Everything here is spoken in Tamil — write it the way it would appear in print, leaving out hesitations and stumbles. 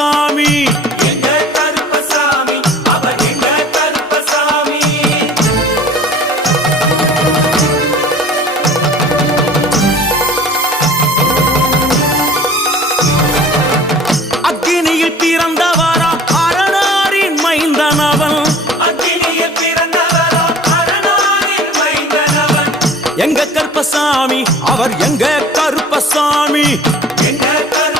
கருப்பசாமி. எங்க கருப்பசாமி அவர் எங்க கருப்பசாமி. அக்கினியில் பிறந்தவரா அரணாரின் மைந்தனவன். அக்கினியில் பிறந்தவரா அரணாரின் மைந்தனவன். எங்க கருப்பசாமி அவர் எங்க கருப்பசாமி. எங்க கருப்பசாமி